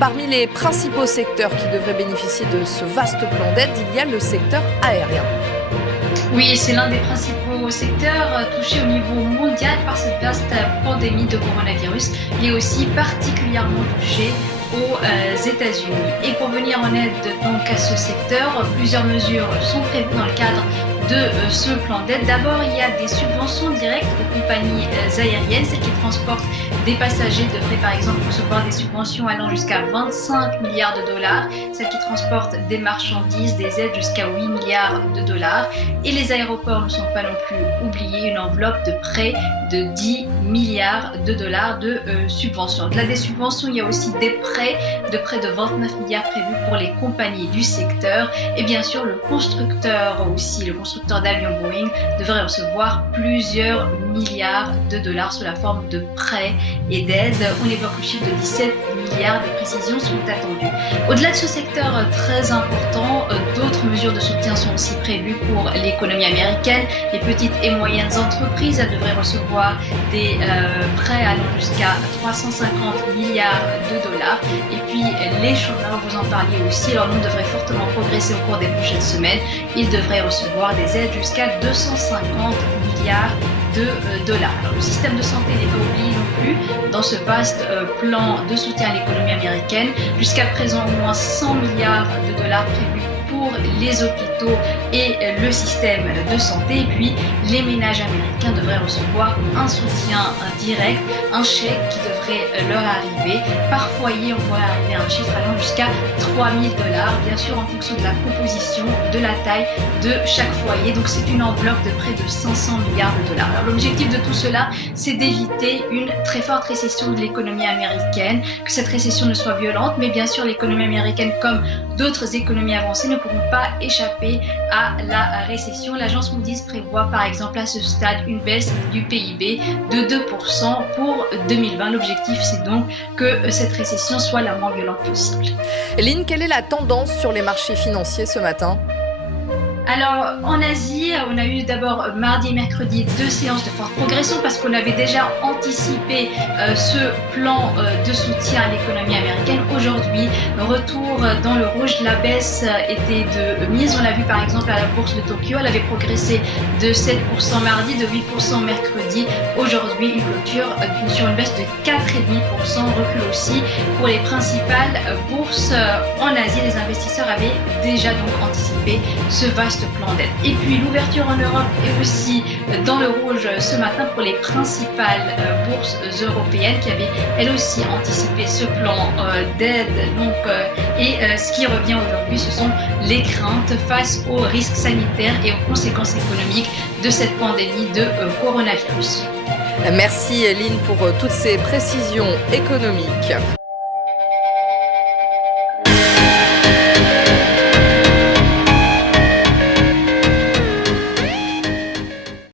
Parmi les principaux secteurs qui devraient bénéficier de ce vaste plan d'aide, il y a le secteur aérien. Oui, c'est l'un des principaux secteurs touchés au niveau mondial par cette vaste pandémie de coronavirus. Il est aussi particulièrement touché aux États-Unis. Et pour venir en aide donc à ce secteur, plusieurs mesures sont prévues dans le cadre de ce plan d'aide. D'abord, il y a des subventions directes aux compagnies aériennes, celles qui transportent des passagers devraient par exemple recevoir des subventions allant jusqu'à 25 milliards de dollars, celles qui transportent des marchandises, des aides jusqu'à 8 milliards de dollars. Et les aéroports ne sont pas non plus oubliés, une enveloppe de près de 10 milliards de dollars de subventions. Au-delà des subventions, il y a aussi des prêts de près de 29 milliards prévus pour les compagnies du secteur. Et bien sûr, le constructeur d'avions Boeing devrait recevoir plusieurs milliards de dollars sous la forme de prêts et d'aides. On évoque le chiffre de 17 milliards, des précisions sont attendues. Au-delà de ce secteur très important, d'autres mesures de soutien sont aussi prévues pour l'économie américaine. Les petites et moyennes entreprises devraient recevoir des prêts allant jusqu'à 350 milliards de dollars. Et puis les chômeurs, vous en parliez aussi, leur nombre devrait fortement progresser au cours des prochaines semaines. Ils devraient recevoir des aides jusqu'à 250 milliards de dollars. Alors, le système de santé n'est pas oublié non plus dans ce vaste plan de soutien à l'économie américaine. Jusqu'à présent, au moins 100 milliards de dollars prévus pour les hôpitaux et le système de santé. Et puis, les ménages américains devraient recevoir un soutien direct, un chèque qui devrait leur arriver. Par foyer, on pourrait arriver à un chiffre allant jusqu'à 3 000 dollars, bien sûr en fonction de la composition, de la taille de chaque foyer. Donc, c'est une enveloppe de près de 500 milliards de dollars. Alors, l'objectif de tout cela, c'est d'éviter une très forte récession de l'économie américaine, que cette récession ne soit violente, mais bien sûr, l'économie américaine, comme d'autres économies avancées, ne pourront pas échapper à la récession. L'agence Moody's prévoit par exemple à ce stade une baisse du PIB de 2% pour 2020. L'objectif, c'est donc que cette récession soit la moins violente possible. Lynn, quelle est la tendance sur les marchés financiers ce matin ? Alors, en Asie, on a eu d'abord mardi et mercredi 2 séances de forte progression parce qu'on avait déjà anticipé ce plan de soutien à l'économie américaine. Aujourd'hui, retour dans le rouge, la baisse était de mise. On l'a vu par exemple à la bourse de Tokyo, elle avait progressé de 7% mardi, de 8% mercredi. Aujourd'hui, une clôture sur une baisse de 4,5%, recul aussi pour les principales bourses en Asie. Les investisseurs avaient déjà donc anticipé ce vaste plan d'aide. Et puis l'ouverture en Europe est aussi dans le rouge ce matin pour les principales bourses européennes qui avaient elles aussi anticipé ce plan d'aide. Donc, ce qui revient aujourd'hui, ce sont les craintes face aux risques sanitaires et aux conséquences économiques de cette pandémie de coronavirus. Merci Lynn pour toutes ces précisions économiques.